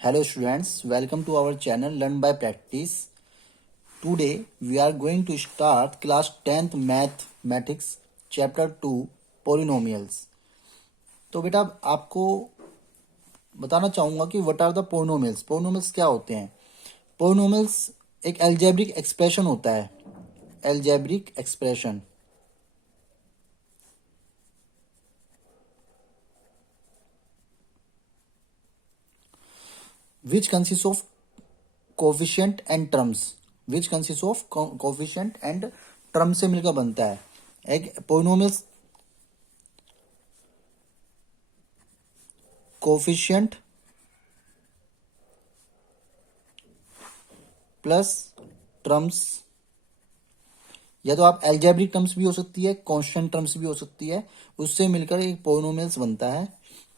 Hello students, welcome to our channel Learn by Practice. Today we are going to start class 10th mathematics chapter 2 polynomials. तो बेटा आपको बताना चाहूँगा कि what are the polynomials. Polynomials क्या होते हैं? पोलिनोमियल्स एक एल्जेब्रिक एक्सप्रेशन होता है। Algebraic expression which consists of coefficient and terms which consist of coefficient and term से मिलकर बनता है। एक पोलिनोमियल्स कोफिशिएंट प्लस टर्म्स, या तो आप एल्जेब्रिक टर्म्स भी हो सकती है, कांस्टेंट टर्म्स भी हो सकती है, उससे मिलकर एक पोलिनोमियल्स बनता है।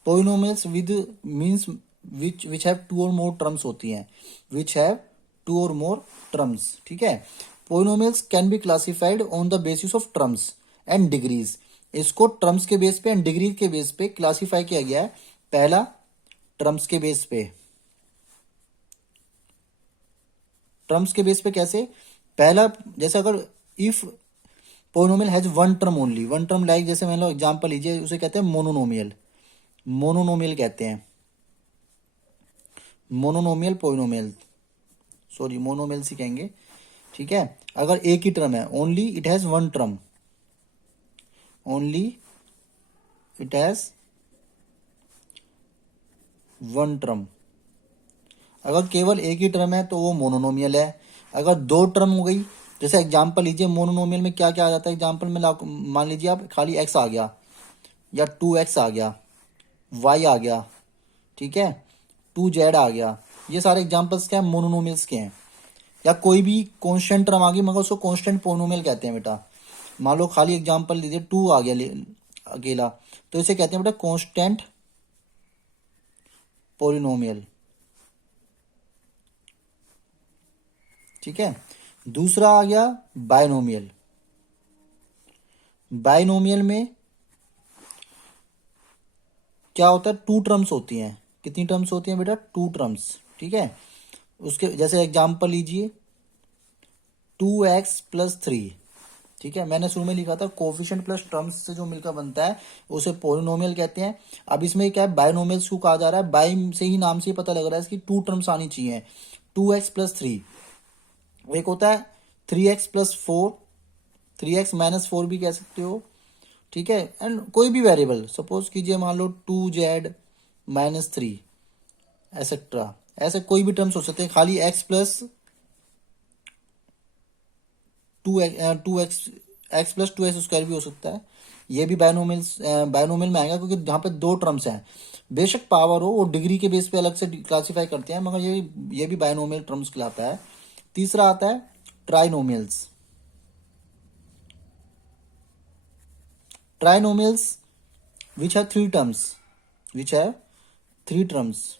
Polynomials with means which have two और मोर टर्म्स होती हैं, विच हैव टू और मोर टर्म्स। ठीक है। Polynomials can be classified on the basis of terms and degrees. इसको टर्म्स के बेस पे एंड डिग्री के बेस पे क्लासिफाई किया गया है। पहला टर्म्स के बेस पे। टर्म्स के बेस पे कैसे? पहला, जैसे अगर if polynomial has one term only, one term like जैसे मान लो एग्जांपल लीजिए, उसे कहते हैं मोनोनोमियल। मोनोनोमियल कहते हैं, मोनोनोमियल पोलिनोमियल, सॉरी मोनोमियल ही कहेंगे। ठीक है। अगर एक ही टर्म है, only it has one term, only it has one term. अगर केवल एक ही टर्म है तो वो मोनोनोमियल है। अगर दो टर्म हो गई, जैसे एग्जांपल लीजिए, मोनोनोमियल में क्या क्या आ जाता है एग्जांपल में, मान लीजिए आप खाली x आ गया, या 2x आ गया, y आ गया, ठीक है, 2z आ गया, ये सारे एग्जांपल्स क्या है? मोनोनोमियल्स के हैं। या कोई भी कांस्टेंट टर्म आ गई मगर उसको कांस्टेंट पोलिनोमियल कहते हैं बेटा। मान लो खाली एग्जांपल लीजिए 2 आ गया अकेला, तो इसे कहते हैं बेटा कांस्टेंट पोलिनोमियल। ठीक है। दूसरा आ गया बायनोमियल। बायनोमियल में क्या होता है? टू टर्म्स होती हैं। कितनी टर्म्स होती हैं बेटा? Two terms. ठीक है। उसके जैसे एग्जांपल लीजिए 2x+3। ठीक है। मैंने शुरू में लिखा था कोफिशिएंट प्लस टर्म्स से जो मिलकर बनता है उसे पोलिनोमियल कहते हैं। अब इसमें क्या है? बायनोमियल्स को कहा जा रहा है। बाय से ही, नाम से ही पता लग रहा है इसकी टू टर्म्स आनी चाहिए। 2x+3, एक होता है 3x+4, 3x-4 भी कह सकते हो। ठीक है। एंड कोई भी वेरिएबल सपोज कीजिए, मान लो 2z-3 एसेट्रा, ऐसे कोई भी टर्म्स हो सकते हैं। खाली x+2x भी हो सकता है। ये भी बायनोमियल में आएगा, क्योंकि जहाँ पे दो टर्म्स हैं, बेशक पावर हो, वो डिग्री के बेस पे अलग से क्लासिफाई करते हैं, मगर ये भी बायनोमियल टर्म्स कहलाता है। तीसरा आता है trinomials. Trinomials which have three terms, which have three terms,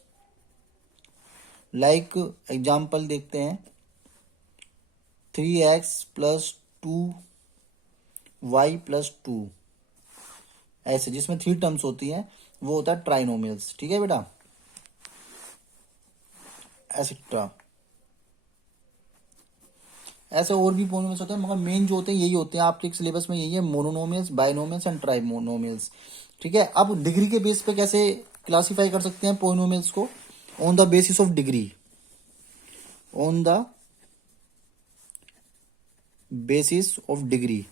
like example देखते हैं 3x+2y+2, ऐसे जिसमें थ्री टर्म्स होती हैं वो होता है ट्राइनोमियल्स। ठीक है बेटा, एसेट्रा। ऐसे और भी पोलिनोमियल्स होते हैं, मगर मेन जो होते हैं यही होते हैं आपके सिलेबस में, यही है मोनोनोमियल्स, बायनोमियल्स एंड ट्राइनोमियल्स। ठीक है। अब डिग्री के बेस पे कैसे क्लासिफाई कर सकते हैं पोलिनोमियल्स को? On the basis of degree, on the basis of degree.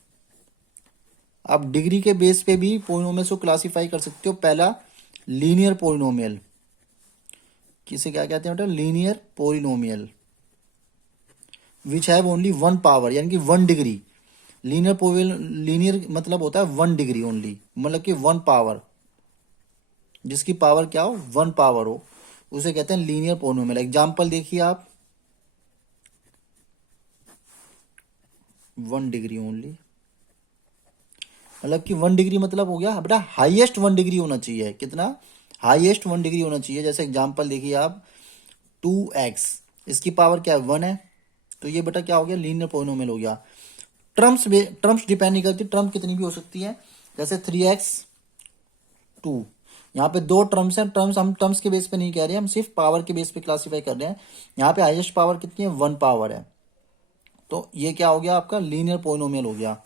अब डिग्री के बेस पे भी पोलिनोमियल्स को क्लासिफाई कर सकते हो। पहला लीनियर पोलिनोमियल, किसे क्या कहते हैं बेटा? Linear polynomial which have only one power, यानी कि वन डिग्री। लीनियर मतलब होता है वन डिग्री ओनली, मतलब कि वन पावर, जिसकी पावर क्या हो? वन पावर हो, उसे कहते हैं लीनियर पोलिनोमियल। एग्जांपल देखिए आप, वन डिग्री ओनली, मतलब कि वन डिग्री मतलब हो गया बेटा हाईएस्ट वन डिग्री होना चाहिए। कितना? हाईएस्ट वन डिग्री होना चाहिए। जैसे एग्जांपल देखिए आप 2x, इसकी पावर क्या है? वन है, तो ये बेटा क्या हो गया? लीनियर पोलिनोमियल हो गया। टर्म्स डिपेंड नहीं करती, टर्म कितनी भी हो सकती है। जैसे 3x2, यहाँ पे दो टर्म्स हैं, टर्म्स हम टर्म्स के बेस पे नहीं कह रहे हैं, हम सिर्फ पावर के बेस पे क्लासीफाई कर रहे हैं। यहाँ पे हाईएस्ट पावर कितनी है, 1 पावर है, तो ये क्या हो गया आपका लीनियर पोलिनोमियल हो गया।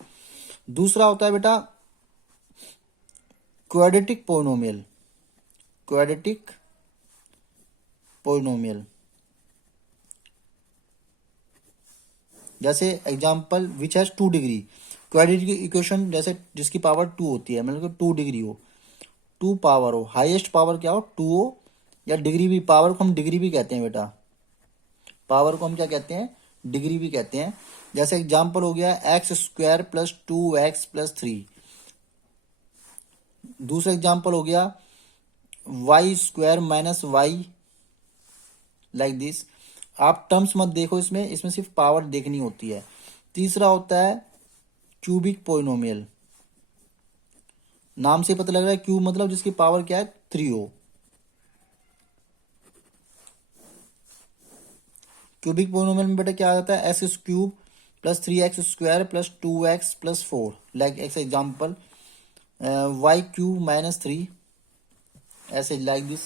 दूसरा होता है बेटा क्वाड्रेटिक पोलिनोमियल, क्वाड्रेटिक पोलिनोमियल। जैसे example which has 2 degree, quadratic equation जैसे जिसकी पावर 2 होती है, मतलब 2 डिग्री हो, 2 पावर हो, हाईएस्ट पावर क्या हो 2 हो, या डिग्री भी, पावर को हम डिग्री भी कहते हैं बेटा, पावर को हम क्या कहते हैं, डिग्री भी कहते हैं। जैसे एग्जांपल हो गया एक्स स्क्वायर प्लस 2x+3। दूसरा एग्जांपल हो गया y square minus y, like this. आप टर्म्स मत देखो इसमें, इसमें सिर्फ पावर देखनी होती है। तीसरा होता है क्यूबिक पोलिनोमियल, नाम से पता लग रहा है क्यूब मतलब जिसकी पावर क्या है 3 हो। क्यूबिक पोलिनोमियल में बेटा क्या आ जाता है, x cube plus 3x square plus 2x+4, like x example y cube minus 3, ऐसे लाइक दिस।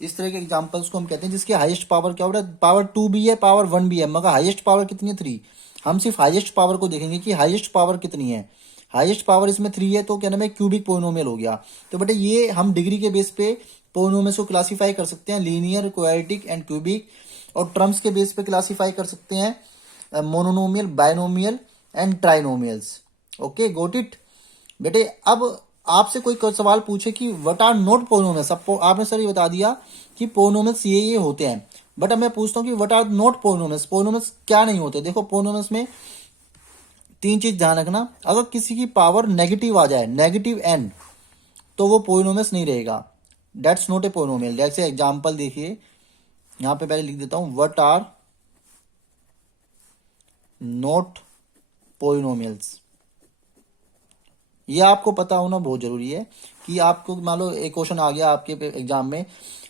इस तरह के एग्जांपल्स को हम कहते हैं जिसकी हाईएस्ट पावर क्या होता है, पावर 2 भी है, पावर 1 भी है, मगर हाईएस्ट पावर कितनी है 3। हम सिर्फ हाईएस्ट पावर को देखेंगे कि हाईएस्ट पावर कितनी है, हाईएस्ट पावर इसमें 3 है, तो क्या नाम है क्यूबिक पोलिनोमियल हो गया। तो बेटा ये हम डिग्री के बेस पे पोलिनोमियल्स को क्लासीफाई कर सकते हैं, लीनियर, क्वाड्रेटिक एंड क्यूबिक। और टर्म्स के बेस पे क्लासीफाई कर सकते हैं monomial, binomial and trinomials. Okay got it बेटे। अब आपसे कोई सवाल पूछे कि व्हाट आर नॉट पोलिनोमियल्स, आपने सर ये बता दिया कि पोलिनोमियल्स ये होते हैं, बट अब मैं पूछता हूँ कि what are not polynomials, polynomials क्या नहीं होते। देखो पोलिनोमियल्स में 3 चीज ध्यान रखना, अगर किसी की पावर नेगेटिव आ जाए, नेगेटिव n, तो वो पोलिनोमियल्स नहीं रहेगा, दैट्स नॉट ए पोलिनोमियल। जैसे एग्जांपल देखिए, यहां पे पहले लिख देता हूं व्हाट आर नॉट पोलिनोमियल्स। ये आपको पता होना बहुत जरूरी है कि आपको मान लो एक क्वेश्चन आ गया आपके एग्जाम में,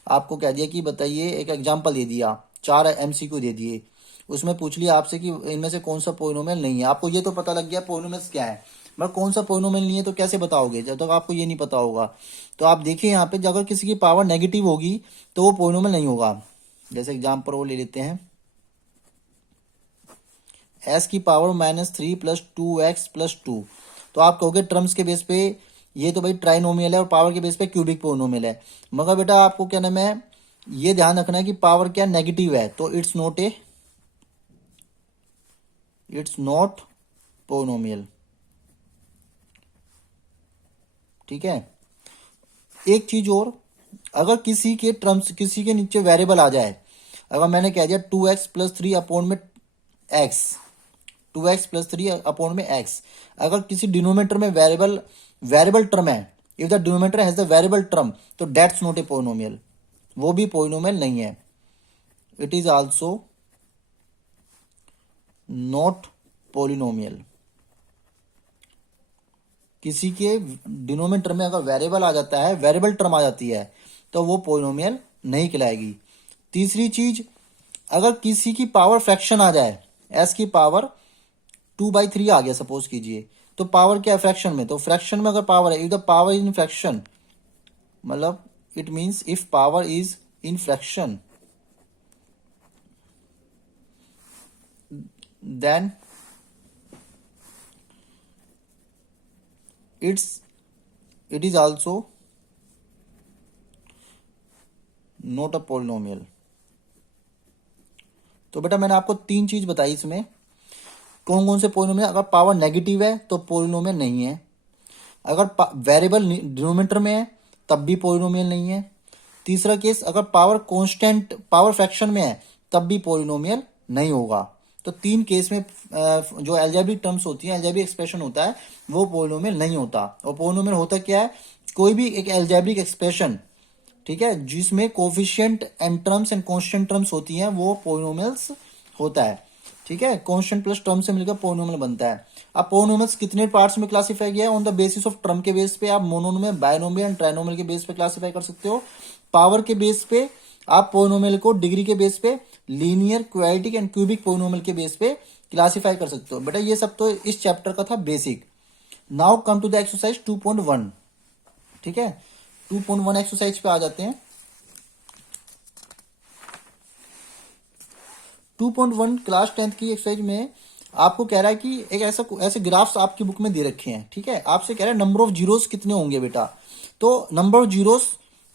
आपको कह दिया कि बताइए, एक एग्जांपल दे दिया, 4 MCQ दे दिए, उसमें पूछ लिया आपसे कि इनमें से कौन सा पोलिनोमियल नहीं है। आपको ये तो पता लग गया पोलिनोमियल्स क्या है, मगर कौन सा पोलिनोमियल नहीं है तो कैसे बताओगे जब तक आपको ये नहीं पता होगा। तो आप देखिए यहाँ पे अगर किसी की पावर नेगेटिव होगी तो वो पोलिनोमियल नहीं होगा। जैसे एग्जाम्पल वो ले लेते हैं, s की पावर -3 + 2x+2, तो आप कहोगे टर्म्स के बेस पे ये तो भाई ट्राइनोमियल है और पावर के बेस पे क्यूबिक पोलिनोमियल है। मगर बेटा आपको क्या नाम है, ये ध्यान रखना है कि पावर क्या नेगेटिव है, तो इट्स नॉट पोलिनोमियल। ठीक है। एक चीज और, अगर किसी के टर्म्स, किसी के नीचे वेरिएबल आ जाए, अगर मैंने कह दिया 2x+3 अपॉन में x, 2x+3 अपॉन में x, अगर किसी डिनोमिनेटर में वेरिएबल टर्म है, if the denominator has the variable term, तो दैट्स नॉट ए पोलिनोमियल, वो भी पोलिनोमियल नहीं है। It is also not polynomial. किसी के डिनोमिनेटर में अगर वेरिएबल आ जाता है, वेरिएबल टर्म आ जाती है, तो वो पोलिनोमियल नहीं कहलाएगी। तीसरी चीज, अगर किसी की पावर फ्रैक्शन आ जाए, s की पावर 2/3 आ गया सपोज कीजिए, तो पावर क्या है फ्रैक्शन में, तो फ्रैक्शन में अगर पावर है, if the power is in fraction, मतलब it means if power is in fraction, then it is also not a polynomial. तो बेटा मैंने आपको 3 चीज बताई इसमें, कौन कौन से पोलिनोमियल, अगर पावर नेगेटिव है तो पोलिनोमियल नहीं है, अगर वेरिएबल डिनोमिनेटर में है तब भी पोलिनोमियल नहीं है, तीसरा केस अगर पावर कांस्टेंट, पावर फ्रैक्शन में है तब भी पोलिनोमियल नहीं होगा। तो 3 केस में जो एल्जेब्रिक टर्म्स होती हैं, एल्जेब्रिक एक्सप्रेशन होता है, वो पोलिनोमियल नहीं होता। और पोलिनोमियल होता क्या है, कोई भी एक एल्जेब्रिक एक्सप्रेशन, ठीक है, जिसमें coefficient and terms and constant terms होती हैं, वो पोलिनोमियल्स होता है। ठीक है, कांस्टेंट प्लस टर्म से मिलकर पोलिनोमियल बनता है। अब पोलिनोमियल्स कितने पार्ट्स में क्लासीफाई किया है, on the basis of term के बेस पे आप मोनोनोमियल, बायनोमियल एंड ट्राइनोमियल के बेस पे क्लासीफाई कर सकते हो। पावर के बेस पे आप पोलिनोमियल को डिग्री के बेस पे linear, quadratic and cubic polynomial के बेस पे क्लासीफाई कर सकते हो। बेटा ये सब तो इस चैप्टर का था basic. Now come to the exercise 2.1। ठीक है, 2.1 एक्सरसाइज पे आ जाते हैं। 2.1 क्लास 10th की एक्सरसाइज में आपको कह रहा है कि एक ऐसे ग्राफ्स आपकी बुक में दे रखे हैं, ठीक है। आपसे कह रहा है नंबर ऑफ जीरोस कितने होंगे बेटा। तो number of zeros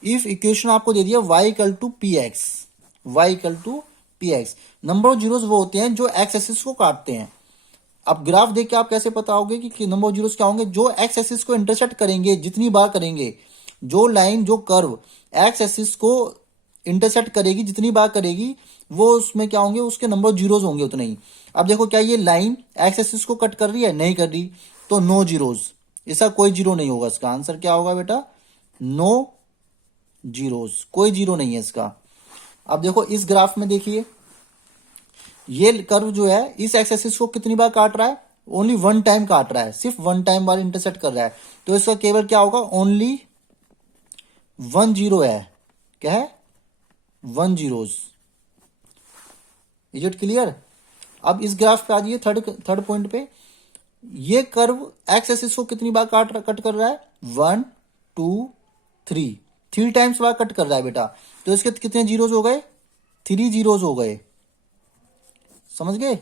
if equation आपको दे दिया y equal to p x, y equal to p x. Number of zeros वो होते हैं जो एक्स एक्सिस को काटते हैं। अब ग्राफ देख के आप कैसे बताओगे कि नंबर ऑफ जीरोस क्या होंगे, जो एक्स एक्सिस को इंटरसेक्ट करेंगे, जितनी बार करेंगे, जो लाइन जो कर्व एक्स एक्सिस को इंटरसेक्ट करेगी जितनी बार करेगी, वो उसमें क्या होंगे, उसके नंबर ऑफ जीरोस होंगे उतने ही। अब देखो क्या ये लाइन एक्स एक्सिस को कट कर रही है, नहीं कर रही, तो नो जीरोस, इसका कोई जीरो नहीं होगा। इसका आंसर क्या होगा बेटा, नो जीरोस, कोई जीरो नहीं है इसका। अब देखो इस ग्राफ में देखिए, ये कर्व जो है इस एक्स एक्सिस को कितनी बार काट रहा है, ओनली वन टाइम काट रहा है, सिर्फ वन टाइम बार इंटरसेक्ट कर रहा है, तो इसका केवल क्या होगा, ओनली 1 जीरो है। क्या है, 1 जीरोस। Is it clear. अब इस ग्राफ पे आ जाइए, थर्ड पॉइंट पे। ये कर्व एक्स एक्सिस को कितनी बार कट कर रहा है, 1 2 3, 3 टाइम्स बार कट कर रहा है बेटा, तो इसके कितने जीरोस हो गए, 3 जीरोस हो गए। समझ गए।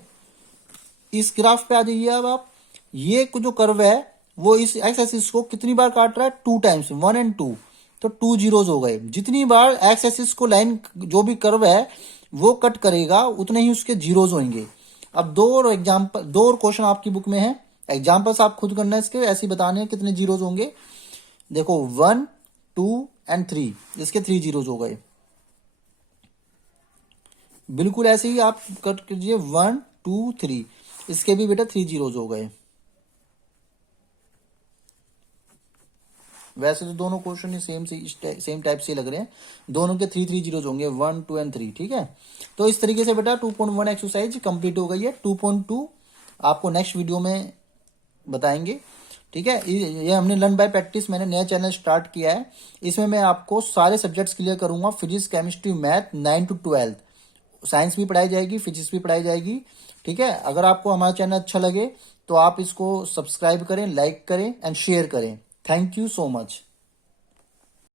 इस ग्राफ पे आ जाइए अब आप, ये जो कर्व है वो इस एक्स एक्सिस को कितनी बार काट रहा है, 2 टाइम्स, 1 और 2, तो 2 जीरोस हो गए। जितनी बार एक्स एक्सिस को लाइन जो भी कर्व है वो कट करेगा उतने ही उसके जीरोस होंगे। अब दो और क्वेश्चन आपकी बुक में है, एग्जाम्पल्स आप खुद करना है इसके, ऐसे ही बताने हैं कितने जीरोस होंगे। देखो 1 2 एंड 3, इसके 3 जीरोस हो गए। बिल्कुल ऐसे ही आप कट कीजिए 1 2 3, इसके भी बेटा 3 जीरोस हो गए। वैसे तो दोनों क्वेश्चन ही सेम टाइप से लग रहे हैं, दोनों के 3 जीरोस होंगे, 1 2 एंड 3, ठीक है। तो इस तरीके से बेटा 2.1 एक्सरसाइज कंप्लीट हो गई है। 2.2 आपको नेक्स्ट वीडियो में बताएंगे, ठीक है। ये हमने लर्न बाय प्रैक्टिस, मैंने नया चैनल स्टार्ट किया है, इसमें मैं आपको सारे सब्जेक्ट्स क्लियर करूंगा, physics chemistry math 9 to 12, science भी पढ़ाई जाएगी, फिजिक्स भी पढ़ाई जाएगी, ठीक है। अगर आपको हमारा चैनल अच्छा लगे तो आप इसको सब्सक्राइब करें, लाइक करें एंड शेयर करें। Thank you so much.